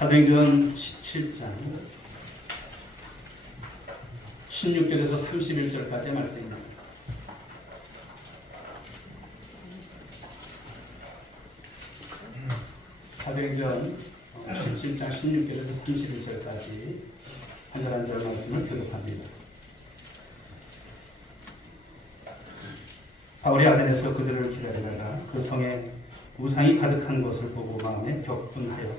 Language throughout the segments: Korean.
사도행전 17장 16절에서 31절까지의 말씀입니다. 사도행전 17장 16절에서 31절까지 한 절 한 절 말씀을 교독합니다. 바울이 아덴에서 그들을 기다리다가 그 성에 우상이 가득한 것을 보고 마음에 격분하여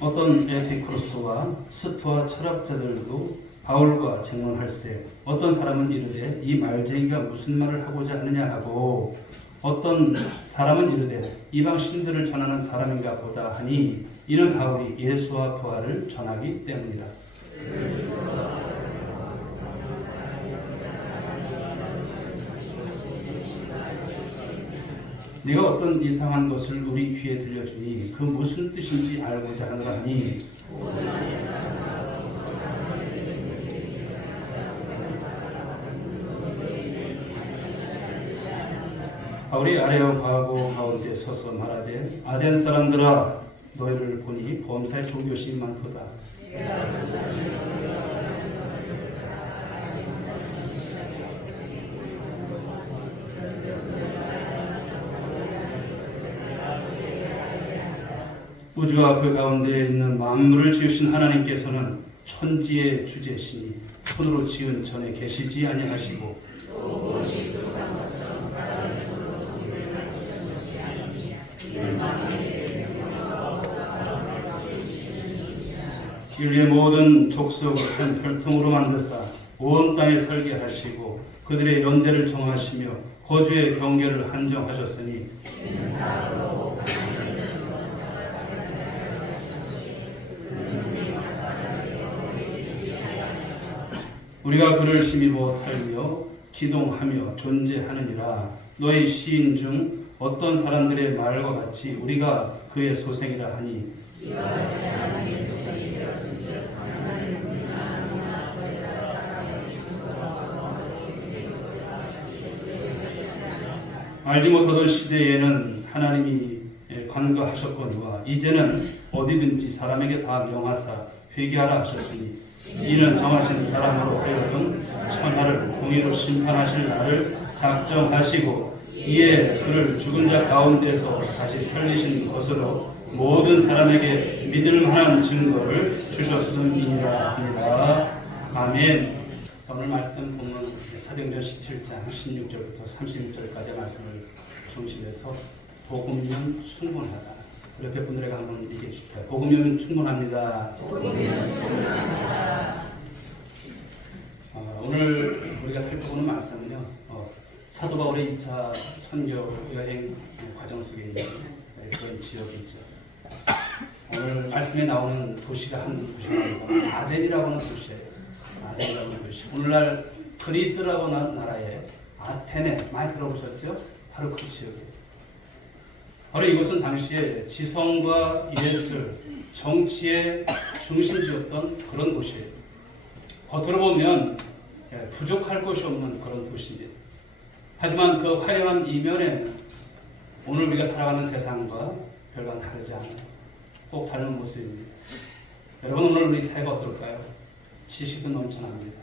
어떤 에피쿠로스와 스토아 철학자들도 바울과 쟁론할세 어떤 사람은 이르되 이 말쟁이가 무슨 말을 하고자 하느냐 하고 어떤 사람은 이르되 이방 신들을 전하는 사람인가 보다 하니 이는 바울이 예수와 부활을 전하기 때문이라. 네가 어떤 이상한 것을 우리 귀에 들려주니 그 무슨 뜻인지 알고자 하노라 하니 바울이 아레오파고 가운데 서서 말하되 아덴 사람들아 너희를 보니 범사에 종교심이 많도다. 우주와 그 가운데 있는 만물을 지으신 하나님께서는 천지의 주제시니 손으로 지은 전에 계시지 아니하시고 인류의 모든 족속을 한 혈통으로 만드사 온 땅에 살게 하시고 그들의 연대를 정하시며 거주의 경계를 한정하셨으니 우리가 그를 힘입어 살며 기동하며 존재하느니라. 너희 시인 중 어떤 사람들의 말과 같이 우리가 그의 소생이라 하니 알지 못하던 시대에는 하나님이 관거하셨거니와 이제는 어디든지 사람에게 다 명하사 회개하라 하셨으니 이는 정하신 사람으로 하여금 천하를 공의로 심판하실 날을 작정하시고 이에 그를 죽은 자 가운데서 다시 살리신 것으로 모든 사람에게 믿을 만한 증거를 주셨음이니라 합니다. 아멘. 오늘 말씀 보면 사도행전 17장 16절부터 31절까지의 말씀을 중심해서 복음이면 충분하다. 옆에 분들에게 한번 얘기해 주십시오. 복음이면 충분합니다. 오늘 우리가 살펴보는 말씀은요. 사도 바울의 2차 선교 여행 과정 속에 있는 그런 지역이죠. 오늘 말씀에 나오는 도시가 한 도시가 아니고 아덴이라고 하는 도시예요. 아덴이라고 하는 도시. 오늘날 그리스라고 하는 나라의 아테네 많이 들어보셨죠? 바로 그 지역이에요. 바로 이곳은 당시에 지성과 예술, 정치의 중심지였던 그런 곳이에요. 겉으로 보면 부족할 것이 없는 그런 도시입니다. 하지만 그 화려한 이면에는 오늘 우리가 살아가는 세상과 별반 다르지 않아요. 꼭 다른 모습입니다. 여러분 오늘 우리 사회가 어떨까요? 지식은 넘쳐납니다.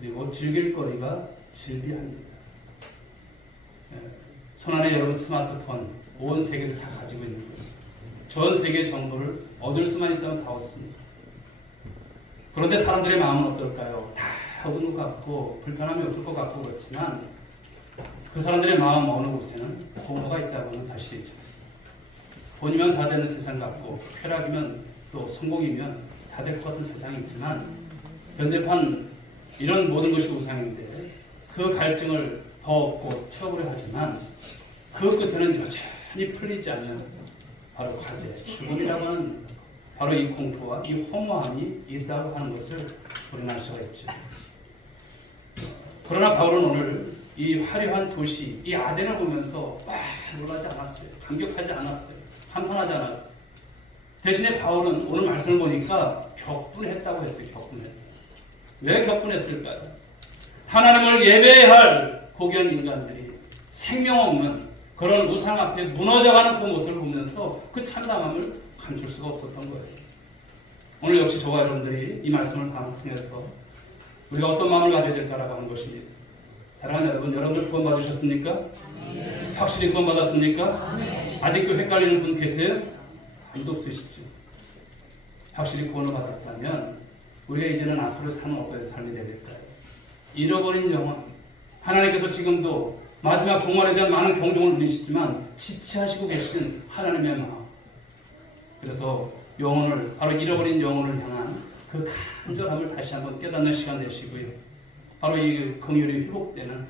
그리고 즐길 거리가 즐비합니다. 손안에 여러분 스마트폰 온 세계를 다 가지고 있는 거예요. 전 세계의 정보를 얻을 수만 있다면 다 얻습니다. 그런데 사람들의 마음은 어떨까요? 다 얻은 것 같고 불편함이 없을 것 같고 그렇지만 그 사람들의 마음 어느 곳에는 공허가 있다고 하는 사실이죠. 돈이면 다 되는 세상 같고 쾌락이면 또 성공이면 다 될 것 같은 세상이 있지만 현대판 이런 모든 것이 우상인데 그 갈증을 더 얻고 채워보려 하지만 그 끝에는 여전히 풀리지 않는 바로 과제, 죽음이라고 하는 바로 이 공포와 이 허무함이 있다고 하는 것을 우리는 알 수가 있죠. 그러나 바울은 오늘 이 화려한 도시, 이 아덴을 보면서 놀라지 않았어요. 감격하지 않았어요. 감탄하지 않았어요. 대신에 바울은 오늘 말씀을 보니까 격분했다고 했어요. 격분했다. 왜 격분했을까요? 하나님을 예배할 고귀한 인간들이 생명 없는 그런 우상 앞에 무너져가는 그 모습을 보면서 그 참담함을 감출 수가 없었던 거예요. 오늘 역시 저와 여러분들이 이 말씀을 통해서 우리가 어떤 마음을 가져야 될까라고 하는 것입니다. 사랑하는 여러분, 여러분들 구원 받으셨습니까? 네. 확실히 구원 받았습니까? 네. 아직도 헷갈리는 분 계세요? 아무도 없으시죠. 확실히 구원을 받았다면 우리가 이제는 앞으로 사는 어떤 삶이 되야 될까요? 잃어버린 영혼, 하나님께서 지금도 마지막 종말에 대한 많은 경종을 울리시지만 지체하시고 계신 하나님의 마음, 그래서 영혼을, 바로 잃어버린 영혼을 향한 그 간절함을 다시 한번 깨닫는 시간 되시고요. 바로 이 긍휼이 회복되는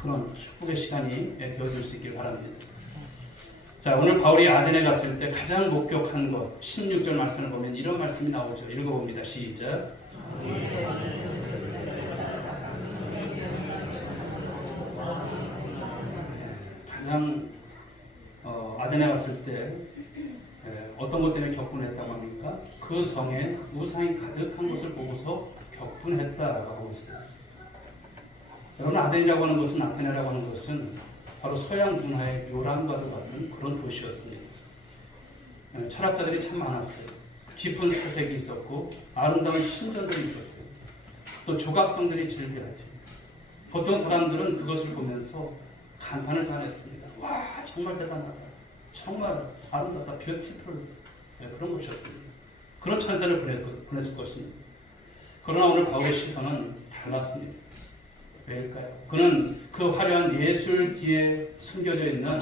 그런 축복의 시간이 되어줄 수 있길 바랍니다. 자, 오늘 바울이 아덴에 갔을 때 가장 목격한 것, 16절 말씀을 보면 이런 말씀이 나오죠. 읽어봅니다. 시작. 가장 아덴에 갔을 때 어떤 것 때문에 격분했다고 합니까? 그 성에 우상이 가득한 것을 보고서 격분했다라고 하고 있어요. 여러분, 아덴이라고 하는 것은, 아테네라고 하는 것은 바로 서양 문화의 요람과도 같은 그런 도시였습니다. 철학자들이 참 많았어요. 깊은 사색이 있었고 아름다운 신전들이 있었어요. 또 조각성들이 즐겨하죠. 보통 사람들은 그것을 보면서 감탄을 잘했습니다. 와, 정말 대단하다. 정말 아름답다. 뷰티풀. 그런 곳이었습니다. 그런 찬사를 보냈을 것입니다. 그러나 오늘 바울의 시선은 달랐습니다. 왜일까요? 그는 그 화려한 예술 뒤에 숨겨져 있는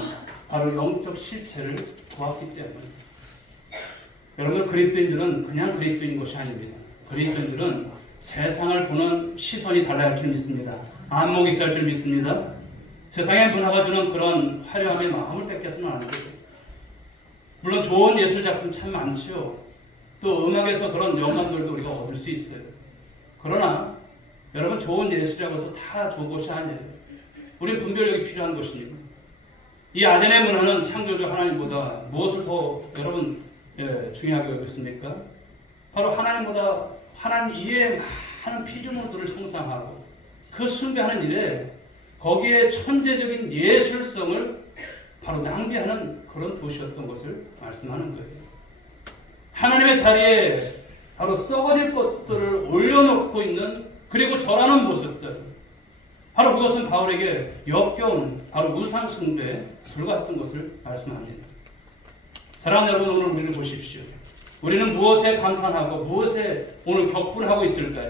바로 영적 실체를 보았기 때문입니다. 여러분, 그리스도인들은 그냥 그리스도인 것이 아닙니다. 그리스도인들은 세상을 보는 시선이 달라야 할 줄 믿습니다. 안목이 있어야 할 줄 믿습니다. 세상의 문화가 주는 그런 화려함의 마음을 뺏겨서는 안 돼요. 물론 좋은 예술 작품 참 많죠. 또 음악에서 그런 영감들도 우리가 얻을 수 있어요. 그러나 여러분, 좋은 예술이라고 해서 다 좋은 것이 아니에요. 우리는 분별력이 필요한 것입니다. 이 아덴의 문화는 창조주 하나님보다 무엇을 더 여러분 중요하게 여겼습니까? 바로 하나님보다 하나님 이외의 많은 피조물들을 형상하고 그 숭배하는 일에 거기에 천재적인 예술성을 바로 낭비하는 그런 도시였던 것을 말씀하는 거예요. 하나님의 자리에 바로 썩어질 것들을 올려놓고 있는, 그리고 절하는 모습들, 바로 그것은 바울에게 역겨운 바로 우상 숭배에 불과했던 것을 말씀합니다. 사랑하는 여러분, 오늘 우리를 보십시오. 우리는 무엇에 감탄하고 무엇에 오늘 격분하고 있을까요?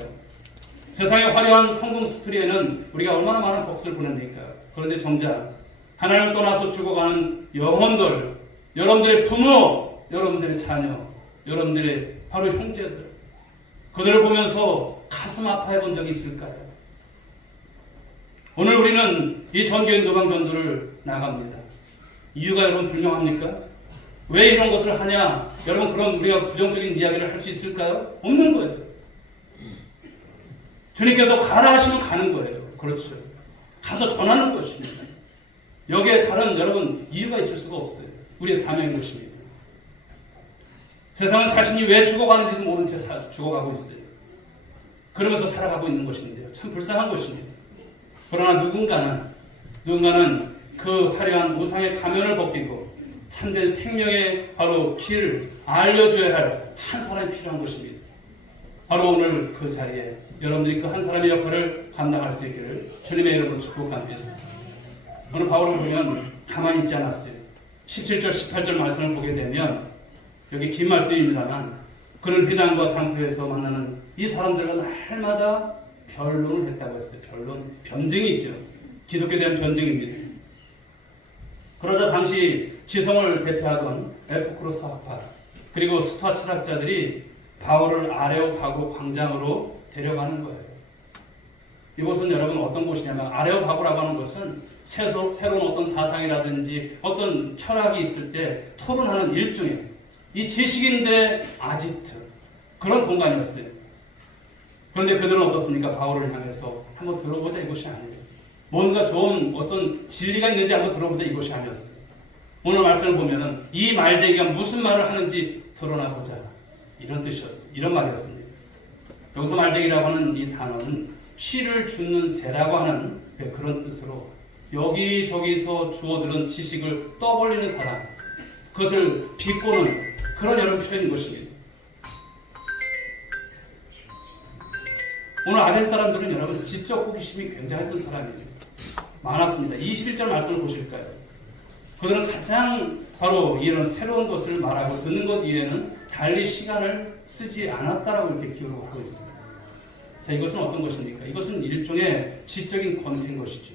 세상의 화려한 성공 스토리에는 우리가 얼마나 많은 복을 보냅니까? 그런데 정작 하나님을 떠나서 죽어가는 영혼들, 여러분들의 부모, 여러분들의 자녀, 여러분들의 바로 형제들, 그들을 보면서 가슴 아파해 본 적이 있을까요? 오늘 우리는 이 전교인 노방전도를 나갑니다. 이유가 여러분 분명합니까? 왜 이런 것을 하냐? 여러분, 그럼 우리가 부정적인 이야기를 할 수 있을까요? 없는 거예요. 주님께서 가라 하시면 가는 거예요. 그렇죠. 가서 전하는 것입니다. 여기에 다른 여러분 이유가 있을 수가 없어요. 우리의 사명인 것입니다. 세상은 자신이 왜 죽어가는지도 모른 채 죽어가고 있어요. 그러면서 살아가고 있는 것인데요. 참 불쌍한 것입니다. 그러나 누군가는 그 화려한 우상의 가면을 벗기고 참된 생명의 바로 길을 알려줘야 할 한 사람이 필요한 것입니다. 바로 오늘 그 자리에 여러분들이 그 한 사람의 역할을 감당할 수 있기를 주님의 이름으로 축복합니다. 오늘 바울을 보면 가만히 있지 않았어요. 17절, 18절 말씀을 보게 되면 여기 긴 말씀입니다만 그는 회당과 장터에서 만나는 이 사람들과 날마다 변론을 했다고 했어요. 변증이 있죠. 기독교에 대한 변증입니다. 그러자 당시 지성을 대표하던 에피쿠로 사학파 그리고 스토아 철학자들이 바울을 아레오파고 광장으로 데려가는 거예요. 이곳은 여러분 어떤 곳이냐면 아레오파고라고 하는 것은 새로운 어떤 사상이라든지 어떤 철학이 있을 때 토론하는 일종의 이 지식인들의 아지트 그런 공간이었어요. 그런데 그들은 어떻습니까? 바울을 향해서 한번 들어보자 이것이 아니에요. 뭔가 좋은 어떤 진리가 있는지 한번 들어보자 이것이 아니었어요. 오늘 말씀을 보면은 이 말쟁이가 무슨 말을 하는지 드러나보자 이런 뜻이었어요. 이런 말이었습니다. 여기서 말쟁이라고 하는 이 단어는 씨를 줍는 새라고 하는 그런 뜻으로 여기저기서 주워들은 지식을 떠벌리는 사람, 그것을 비꼬는 그런 여러분 표현인 것입니다. 오늘 아덴 사람들은 여러분 지적 호기심이 굉장했던 사람이에요. 많았습니다. 21절 말씀을 보실까요? 그들은 가장 바로 이런 새로운 것을 말하고 듣는 것 이외에는 달리 시간을 쓰지 않았다라고 이렇게 기록을 하고 있습니다. 자, 이것은 어떤 것입니까? 이것은 일종의 지적인 권태인 것이죠.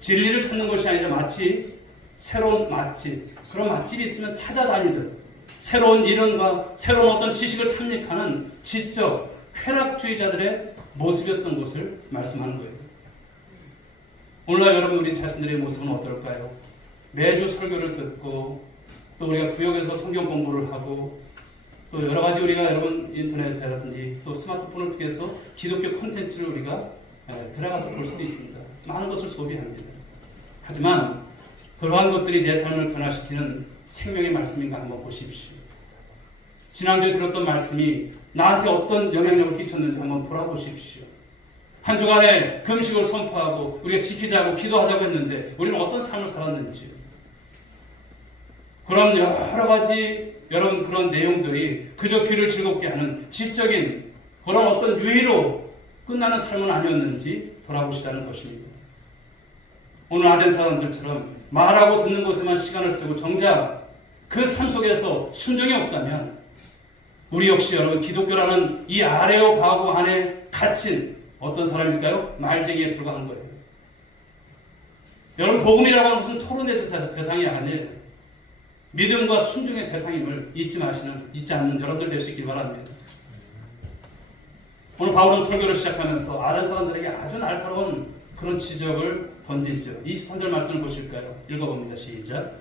진리를 찾는 것이 아니라 마치 새로운 맛집, 그런 맛집이 있으면 찾아다니듯 새로운 이론과 새로운 어떤 지식을 탐닉하는 지적 쾌락주의자들의 모습이었던 것을 말씀하는 거예요. 오늘날 여러분 우리 자신들의 모습은 어떨까요? 매주 설교를 듣고 또 우리가 구역에서 성경 공부를 하고 또 여러 가지 우리가 여러분 인터넷이라든지 또 스마트폰을 통해서 기독교 콘텐츠를 우리가 들어가서 볼 수도 있습니다. 많은 것을 소비합니다. 하지만 그러한 것들이 내 삶을 변화시키는 생명의 말씀인가 한번 보십시오. 지난주에 들었던 말씀이 나한테 어떤 영향력을 끼쳤는지 한번 돌아보십시오. 한 주간에 금식을 선포하고 우리가 지키자고 기도하자고 했는데 우리는 어떤 삶을 살았는지, 그런 여러 가지 여러분 그런 내용들이 그저 귀를 즐겁게 하는 지적인 그런 어떤 유의로 끝나는 삶은 아니었는지 돌아보시라는 것입니다. 오늘 아덴 사람들처럼 말하고 듣는 것에만 시간을 쓰고 정작 그 삶 속에서 순종이 없다면 우리 역시 여러분 기독교라는 이 아레오 바고 안에 갇힌 어떤 사람일까요? 말쟁이에 불과한 거예요. 여러분 복음이라고 하는 것은 토론에서 대상이 아니에요. 믿음과 순종의 대상임을 잊지 않는 여러분들 될 수 있길 바랍니다. 오늘 바울은 설교를 시작하면서 아덴 사람들에게 아주 날카로운 그런 지적을 던지죠. 23절 말씀을 보실까요? 읽어봅니다. 시작.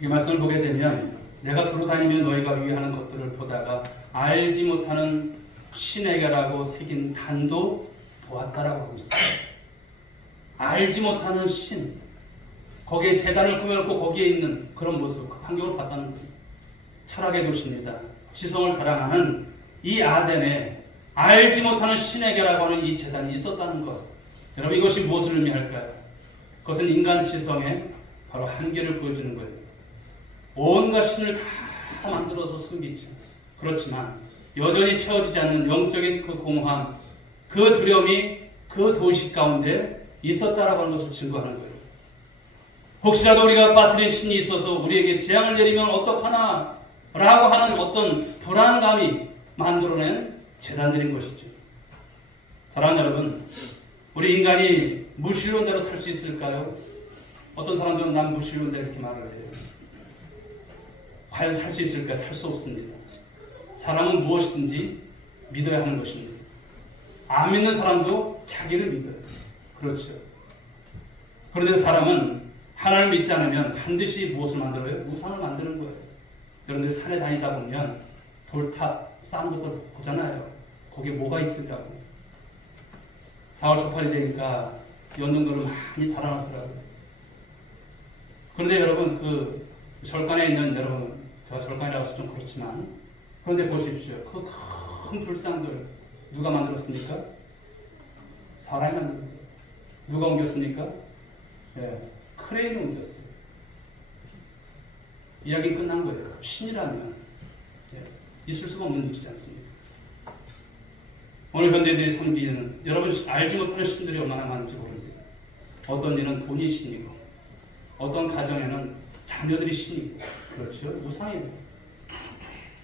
이 말씀을 보게 되면 내가 두루 다니며 너희가 위하는 것들을 보다가 알지 못하는 신에게라고 새긴 단도 보았다라고 하고 있어요. 알지 못하는 신, 거기에 제단을 꾸며놓고 거기에 있는 그런 모습, 그 환경을 봤다는 거예요. 철학의 도시입니다. 지성을 자랑하는 이 아덴에 알지 못하는 신에게라고 하는 이 제단이 있었다는 것. 여러분 이것이 무엇을 의미할까요? 그것은 인간 지성의 바로 한계를 보여주는 거예요. 온갖 신을 다 만들어서 섬기죠. 그렇지만 여전히 채워지지 않는 영적인 그 공허함, 그 두려움이 그 도시 가운데 있었다라고 하는 것을 증거하는 거예요. 혹시라도 우리가 빠뜨린 신이 있어서 우리에게 재앙을 내리면 어떡하나 라고 하는 어떤 불안감이 만들어낸 재단들인 것이죠. 사랑하는 여러분, 우리 인간이 무신론자로 살 수 있을까요? 어떤 사람들은 난 무신론자 이렇게 말을 해요. 과연 살 수 있을까? 살 수 없습니다. 사람은 무엇이든지 믿어야 하는 것입니다. 안 믿는 사람도 자기를 믿어요. 그렇죠. 그런데 사람은 하나님을 믿지 않으면 반드시 무엇을 만들어요? 우상을 만드는 거예요. 여러분들 산에 다니다 보면 돌탑 쌓은 것들 보잖아요. 거기에 뭐가 있을까요? 4월 초팔이 되니까 연등도를 많이 달아놨더라고요. 그런데 여러분 그 절간에 있는 여러분, 제가 절간이라서 좀 그렇지만 그런데 보십시오. 그 큰 불상들 누가 만들었습니까? 사람이 만들었어요. 누가 옮겼습니까? 예, 크레인이 옮겼어요. 이야기 끝난 거예요. 신이라면 있을 수가 없는 일이지 않습니까? 오늘 현대인들이 섬기는 여러분 알지 못하는 신들이 얼마나 많은지 모릅니다. 어떤 일은 돈이 신이고 어떤 가정에는 자녀들이 신이고 그렇죠. 우상이에요.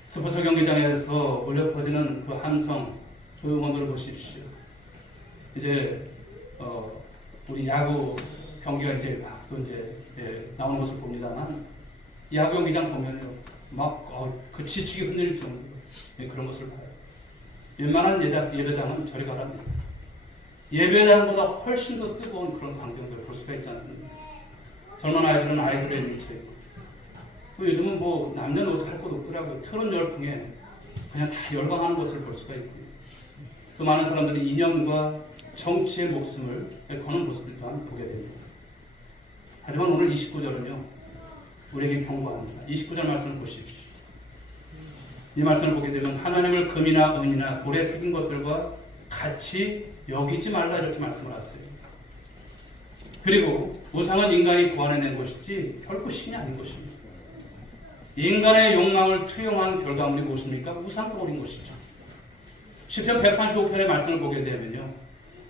스포츠 경기장에서 울려 퍼지는 그 함성, 그 응원을 보십시오. 이제 우리 야구 경기가 이제 나오는 모습을 봅니다만 야구 경기장 보면요 막 그 지축이 흔들릴 정도로 그런 것을 봐요. 웬만한 예배당은 저리 가랍니다. 예배당보다 훨씬 더 뜨거운 그런 광경들을 볼 수가 있지 않습니까? 젊은 아이들은 아이들의 미쳐있고 요즘은 뭐 남녀노소 할 것 없더라고요. 트롯 열풍에 그냥 다 열광하는 것을 볼 수가 있고 또 많은 사람들이 이념과 정치의 목숨을 거는 모습을 또한 보게 됩니다. 하지만 오늘 29절은요 우리에게 경고합니다. 29절 말씀을 보십시오. 이 말씀을 보게 되면 하나님을 금이나 은이나 돌에 새긴 것들과 같이 여기지 말라 이렇게 말씀을 하세요. 그리고 우상은 인간이 구하내낸 것이지 결코 신이 아닌 것입니다. 인간의 욕망을 투영한 결과물이 무엇입니까? 우상거린 것이죠. 시편 135편의 말씀을 보게 되면요,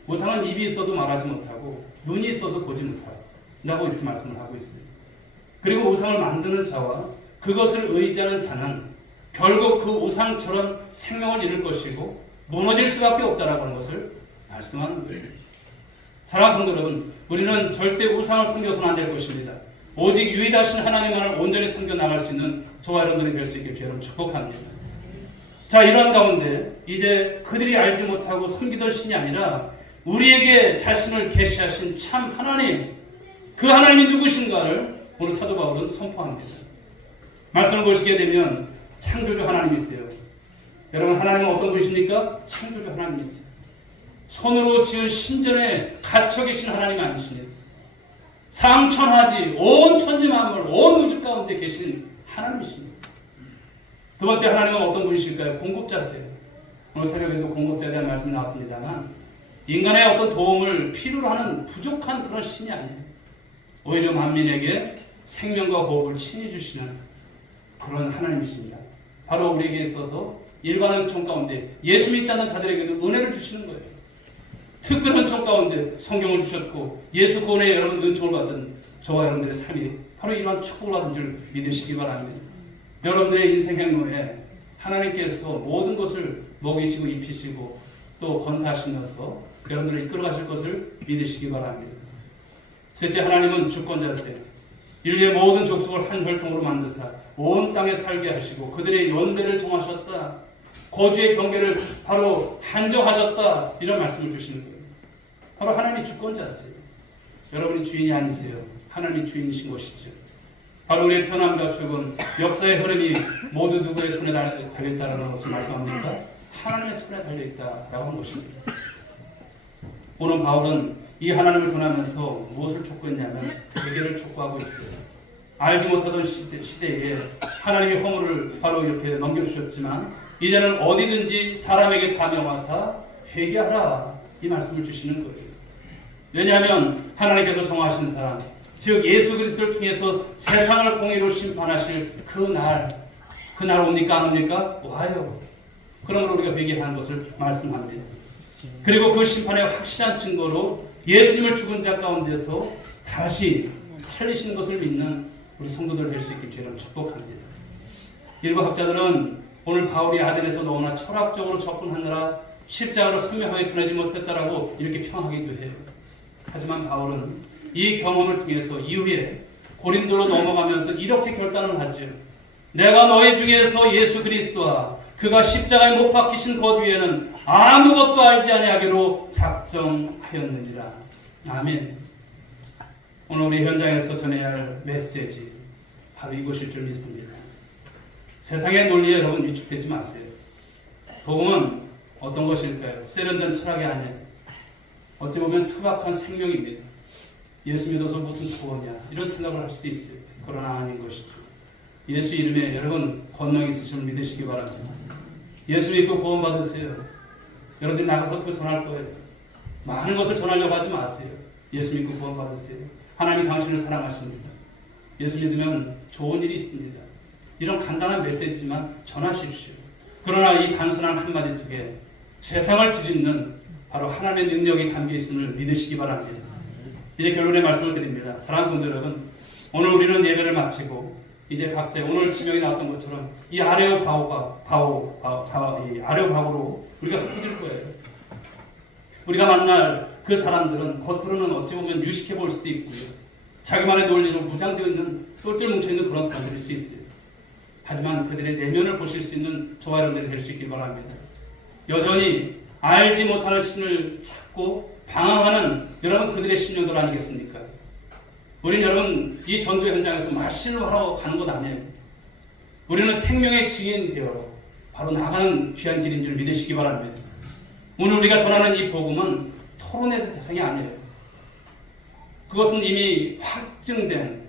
우상은 입이 있어도 말하지 못하고 눈이 있어도 보지 못한다고 이렇게 말씀을 하고 있어요. 그리고 우상을 만드는 자와 그것을 의지하는 자는 결국 그 우상처럼 생명을 잃을 것이고 무너질 수밖에 없다라고 하는 것을 말씀하는 거예요. 사랑하는 성도 여러분, 우리는 절대 우상을 섬겨서는 안 될 것입니다. 오직 유일하신 하나님만을 온전히 섬겨 나갈 수 있는 저와 여러분들이 될 수 있게 주여 여러분 축복합니다. 자, 이러한 가운데 이제 그들이 알지 못하고 섬기던 신이 아니라 우리에게 자신을 계시하신 참 하나님, 그 하나님이 누구신가를 오늘 사도 바울은 선포합니다. 말씀을 보시게 되면 창조주 하나님이세요. 여러분, 하나님은 어떤 분이십니까? 창조주 하나님이세요. 손으로 지은 신전에 갇혀 계신 하나님 아니십니까? 상천하지 온 천지 만물 온 우주 가운데 계신 하나님이십니다. 두 번째 하나님은 어떤 분이실까요? 공급자세요. 오늘 새벽에도 공급자에 대한 말씀이 나왔습니다만 인간의 어떤 도움을 필요로 하는 부족한 그런 신이 아니에요. 오히려 만민에게 생명과 호흡을 친히 주시는 그런 하나님이십니다. 바로 우리에게 있어서 일반 은총 가운데 예수 믿지 않는 자들에게도 은혜를 주시는 거예요. 특별한 은총 가운데 성경을 주셨고 예수 구원에 여러분 은총을 받은 저와 여러분들의 삶이 바로 이러한 축복을 받은 줄 믿으시기 바랍니다. 여러분들의 인생 행로에 하나님께서 모든 것을 먹이시고 입히시고 또 건사하시면서 여러분들을 이끌어 가실 것을 믿으시기 바랍니다. 셋째, 하나님은 주권자세요. 인류의 모든 족속을 한 혈통으로 만드사 온 땅에 살게 하시고 그들의 연대를 정하셨다. 거주의 경계를 바로 한정하셨다. 이런 말씀을 주시는 거예요. 바로 하나님이 주권자세요. 여러분이 주인이 아니세요. 하나님이 주인이신 것이죠. 바로 우리의 태어남과 죽음, 역사의 흐름이 모두 누구의 손에 달려있다는 것을 말씀합니까? 하나님의 손에 달려있다라고 하는 것입니다. 오늘 바울은 이 하나님을 전하면서 무엇을 촉구했냐면 회개를 촉구하고 있어요. 알지 못하던 시대에 하나님의 허물을 바로 이렇게 넘겨주셨지만 이제는 어디든지 사람에게 다 명하사 회개하라 이 말씀을 주시는 거예요. 왜냐하면 하나님께서 정하신 사람, 즉 예수 그리스도를 통해서 세상을 공의로 심판하실 그날 옵니까 안 옵니까? 와요. 그러므로 우리가 회개하는 것을 말씀합니다. 그리고 그 심판의 확실한 증거로 예수님을 죽은 자 가운데서 다시 살리신 것을 믿는 우리 성도들 될 수 있길 주님 축복합니다. 일부 학자들은 오늘 바울이 아덴에서 너무나 철학적으로 접근하느라 십자가로 선명하게 전하지 못했다라고 이렇게 평하기도 해요. 하지만 바울은 이 경험을 통해서 이후에 고린도로 넘어가면서 이렇게 결단을 하죠. 내가 너희 중에서 예수 그리스도와 그가 십자가에 못 박히신 것 위에는 아무것도 알지 아니하기로 작정하였느니라. 아멘. 오늘 우리 현장에서 전해야 할 메시지 바로 이것일 줄 믿습니다. 세상의 논리에 여러분 위축되지 마세요. 복음은 어떤 것일까요? 세련된 철학이 아니에요. 어찌 보면 투박한 생명입니다. 예수 믿어서 무슨 구원이야 이런 생각을 할 수도 있어요. 그러나 아닌 것이죠. 예수 이름에 여러분 권능 있으시면 믿으시기 바랍니다. 예수 믿고 구원 받으세요. 여러분들이 나가서 그 전할 거예요. 많은 것을 전하려고 하지 마세요. 예수 믿고 구원 받으세요. 하나님 당신을 사랑하십니다. 예수 믿으면 좋은 일이 있습니다. 이런 간단한 메시지지만 전하십시오. 그러나 이 단순한 한마디 속에 세상을 뒤집는 바로 하나님의 능력이 담겨 있음을 믿으시기 바랍니다. 이제 결론의 말씀을 드립니다. 사랑하는 성도 여러분, 오늘 우리는 예배를 마치고 이제 각자 오늘 지명이 나왔던 것처럼 이 아레오파고로 우리가 흩어질 거예요. 우리가 만날 그 사람들은 겉으로는 어찌 보면 유식해 보일 수도 있고요. 자기만의 논리로 무장되어 있는 똘똘 뭉쳐있는 그런 사람들일 수 있어요. 하지만 그들의 내면을 보실 수 있는 저와 여러분들이 될 수 있길 바랍니다. 여전히 알지 못하는 신을 찾고 방황하는 여러분 그들의 신령들 아니겠습니까? 우리는 여러분 이 전도 현장에서 말씀을 하러 가는 것 아니에요. 우리는 생명의 증인 되어 바로 나가는 귀한 길인 줄 믿으시기 바랍니다. 오늘 우리가 전하는 이 복음은 토론의 대상이 아니에요. 그것은 이미 확증된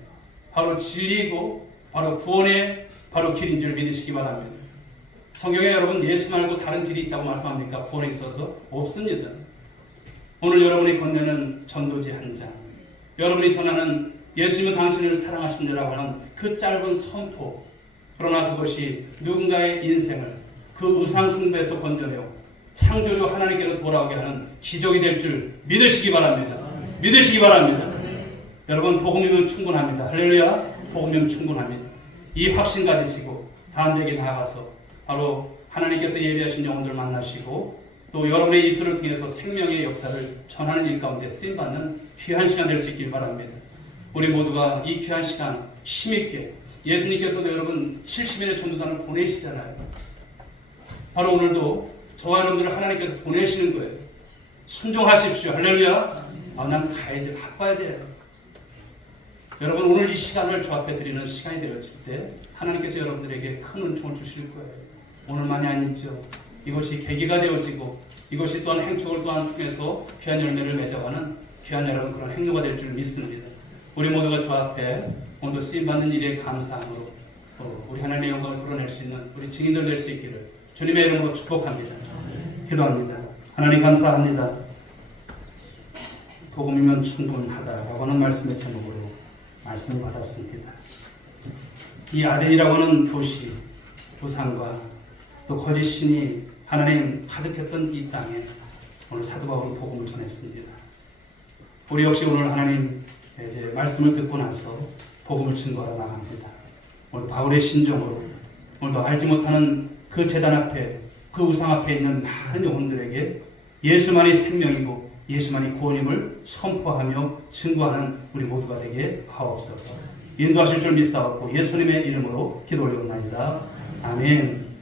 바로 진리이고 바로 구원의 바로 길인 줄 믿으시기 바랍니다. 성경에 여러분 예수 말고 다른 길이 있다고 말씀합니까? 구원에 있어서 없습니다. 오늘 여러분이 건네는 전도지 한 장, 여러분이 전하는 예수님은 당신을 사랑하십니다라고 하는 그 짧은 선포, 그러나 그것이 누군가의 인생을 그 우상 숭배에서 건져내어 창조주 하나님께로 돌아오게 하는 기적이 될 줄 믿으시기 바랍니다. 믿으시기 바랍니다. 여러분 복음이면 충분합니다. 할렐루야. 복음이면 충분합니다. 이 확신 가지시고 다음 얘기 나아가서 바로 하나님께서 예비하신 영혼들 만나시고 또 여러분의 입술을 통해서 생명의 역사를 전하는 일 가운데 쓰임받는 귀한 시간 될 수 있길 바랍니다. 우리 모두가 이 귀한 시간 힘있게 예수님께서도 여러분 70인의 전도단을 보내시잖아요. 바로 오늘도 저와 여러분들을 하나님께서 보내시는 거예요. 순종하십시오. 할렐루야. 난 가야 돼. 바빠야 돼요. 여러분 오늘 이 시간을 주 앞에 드리는 시간이 되었을 때 하나님께서 여러분들에게 큰 은총을 주실 거예요. 오늘만이 아니죠. 이것이 계기가 되어지고 이것이 또한 행축을 또한 통해서 귀한 열매를 맺어가는 귀한 여러분 그런 행로가 될 줄 믿습니다. 우리 모두가 주 앞에 오늘 쓰임받는 일에 감사함으로 우리 하나님의 영광을 드러낼 수 있는 우리 증인들 될 수 있기를 주님의 이름으로 축복합니다. 기도합니다. 하나님 감사합니다. 복음이면 충분하다라고 하는 말씀의 제목으로 말씀을 받았습니다. 이 아덴이라고 하는 도시, 우상과 또 거짓 신이 하나님 가득했던 이 땅에 오늘 사도 바울은 복음을 전했습니다. 우리 역시 오늘 하나님 이제 말씀을 듣고 나서 복음을 증거하러 나갑니다. 오늘 바울의 심정으로 오늘도 알지 못하는 그 제단 앞에 그 우상 앞에 있는 많은 영혼들에게 예수만이 생명이고 예수만이 구원임을 선포하며 증거하는 우리 모두가 되게 하옵소서. 인도하실 줄 믿사옵고 예수님의 이름으로 기도 올려옵나이다. 아멘.